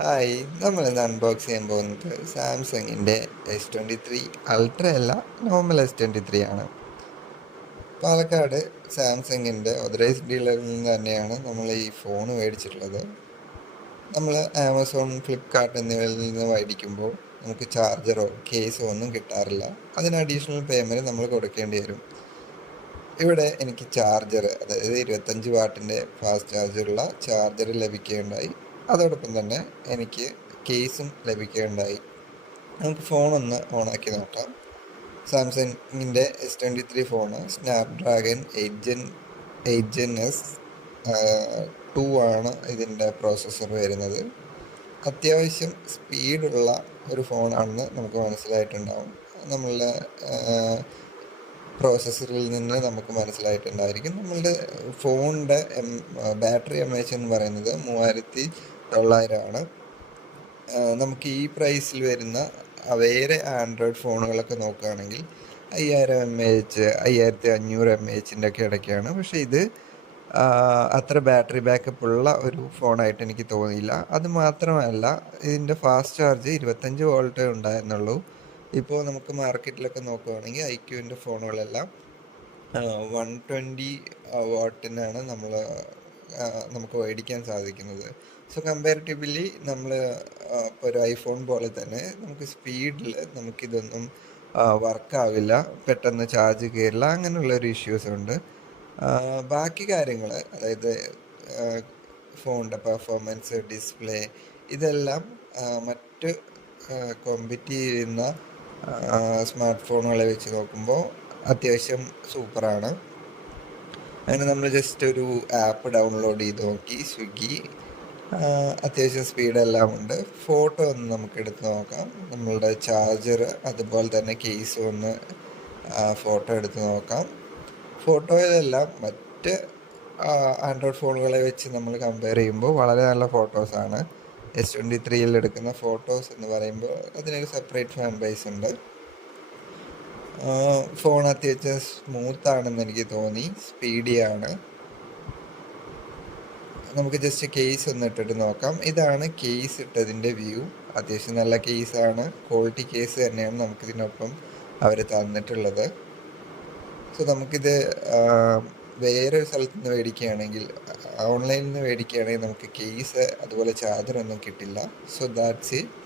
Hi, നമ്മളിന്ന് unbox ചെയ്യാൻ പോകുന്നത് സാംസങ്ങിൻ്റെ S23 അൾട്ര അല്ല, നോർമൽ S23 ആണ്. പാലക്കാട് സാംസങ്ങിൻ്റെ ഓതറൈസ്ഡ് ഡീലറിൽ നിന്ന് തന്നെയാണ് നമ്മൾ ഈ ഫോൺ മേടിച്ചിട്ടുള്ളത്. നമ്മൾ ആമസോൺ, ഫ്ലിപ്കാർട്ട് എന്നിവയിൽ നിന്ന് മേടിക്കുമ്പോൾ നമുക്ക് ചാർജറോ കേസോ ഒന്നും കിട്ടാറില്ല. അതിന് അഡീഷണൽ പേയ്മെൻറ്റ് നമ്മൾ കൊടുക്കേണ്ടി വരും. ഇവിടെ എനിക്ക് ചാർജർ, അതായത് 25 വാട്ടിൻ്റെ ഫാസ്റ്റ് ചാർജറുള്ള ചാർജർ ലഭിക്കുകയുണ്ടായി. അതോടൊപ്പം തന്നെ എനിക്ക് കേസും ലഭിക്കുകയുണ്ടായി. നമുക്ക് ഫോണൊന്ന് ഓണാക്കി നോക്കാം. സാംസങ്ങിൻ്റെ S23 phone Snapdragon 8 Gen S 2 ആണ് ഇതിൻ്റെ പ്രോസസ്സർ വരുന്നത്. അത്യാവശ്യം സ്പീഡുള്ള ഒരു ഫോണാണെന്ന് നമുക്ക് മനസ്സിലായിട്ടുണ്ടാവും. നമ്മളുടെ പ്രോസസ്സറിൽ നിന്ന് നമുക്ക് മനസ്സിലായിട്ടുണ്ടായിരിക്കും. നമ്മളുടെ ഫോണിൻ്റെ ബാറ്ററി MAH എന്ന് പറയുന്നത് 3900 ആണ്. നമുക്ക് ഈ പ്രൈസിൽ വരുന്ന വേറെ ആൻഡ്രോയിഡ് ഫോണുകളൊക്കെ നോക്കുകയാണെങ്കിൽ 5000 mAh, 5500 mAh ഒക്കെ ഇടയ്ക്കാണ്. പക്ഷേ ഇത് അത്ര ബാറ്ററി ബാക്കപ്പ് ഉള്ള ഒരു ഫോണായിട്ട് എനിക്ക് തോന്നിയില്ല. അത് മാത്രമല്ല, ഇതിൻ്റെ ഫാസ്റ്റ് ചാർജ് 25 വോൾട്ടേ ഉണ്ടായിരുന്നുള്ളൂ. ഇപ്പോൾ നമുക്ക് മാർക്കറ്റിലൊക്കെ നോക്കുകയാണെങ്കിൽ iQൻ്റെ ഫോണുകളെല്ലാം 120 വാട്ടിനാണ് നമുക്ക് മേടിക്കാൻ സാധിക്കുന്നത്. സോ കമ്പാരിറ്റീവ്ലി നമ്മൾ ഇപ്പോൾ ഒരു ഐഫോൺ പോലെ തന്നെ നമുക്ക് സ്പീഡിൽ നമുക്കിതൊന്നും വർക്കാവില്ല, പെട്ടെന്ന് ചാർജ് കയറില്ല, അങ്ങനെയുള്ളൊരു ഇഷ്യൂസ് ഉണ്ട്. ബാക്കി കാര്യങ്ങൾ, അതായത് ഫോണിൻ്റെ പെർഫോമൻസ്, ഡിസ്പ്ലേ, ഇതെല്ലാം മറ്റ് കോമ്പറ്റ് ചെയ്യുന്ന സ്മാർട്ട് ഫോണുകളെ വെച്ച് നോക്കുമ്പോൾ അത്യാവശ്യം സൂപ്പറാണ്. അങ്ങനെ നമ്മൾ ജസ്റ്റ് ഒരു ആപ്പ് ഡൗൺലോഡ് ചെയ്ത് നോക്കി. സ്വിഗ്ഗി അത്യാവശ്യം സ്പീഡെല്ലാം ഉണ്ട്. ഫോട്ടോ ഒന്ന് നമുക്ക് എടുത്ത് നോക്കാം. നമ്മളുടെ ചാർജർ അതുപോലെ തന്നെ കേസ് ഒന്ന് ഫോട്ടോ എടുത്ത് നോക്കാം. ഫോട്ടോയിലെല്ലാം മറ്റ് ആൻഡ്രോയിഡ് ഫോണുകളെ വെച്ച് നമ്മൾ കമ്പയർ ചെയ്യുമ്പോൾ വളരെ നല്ല ഫോട്ടോസാണ്. S23 എടുക്കുന്ന ഫോട്ടോസ് എന്ന് പറയുമ്പോൾ അതിനൊരു സെപ്പറേറ്റ് ഫാൻ ബേസ് ഉണ്ട്. ഫോൺ അത്യാവശ്യം സ്മൂത്താണെന്ന് എനിക്ക് തോന്നി, സ്പീഡിയാണ്. നമുക്ക് ജസ്റ്റ് കേസ് ഒന്ന് ഇട്ടിട്ട് നോക്കാം. ഇതാണ് കേസ് ഇട്ടതിൻ്റെ വ്യൂ. അത്യാവശ്യം നല്ല കേസാണ്, ക്വാളിറ്റി കേസ് തന്നെയാണ് നമുക്കിതിനൊപ്പം അവർ തന്നിട്ടുള്ളത്. സോ നമുക്കിത് വേറൊരു സ്ഥലത്ത് നിന്ന് മേടിക്കുകയാണെങ്കിൽ, ഓൺലൈനിൽ നിന്ന് മേടിക്കുകയാണെങ്കിൽ നമുക്ക് കേസ് അതുപോലെ ചാർജറൊന്നും കിട്ടില്ല. So that's it.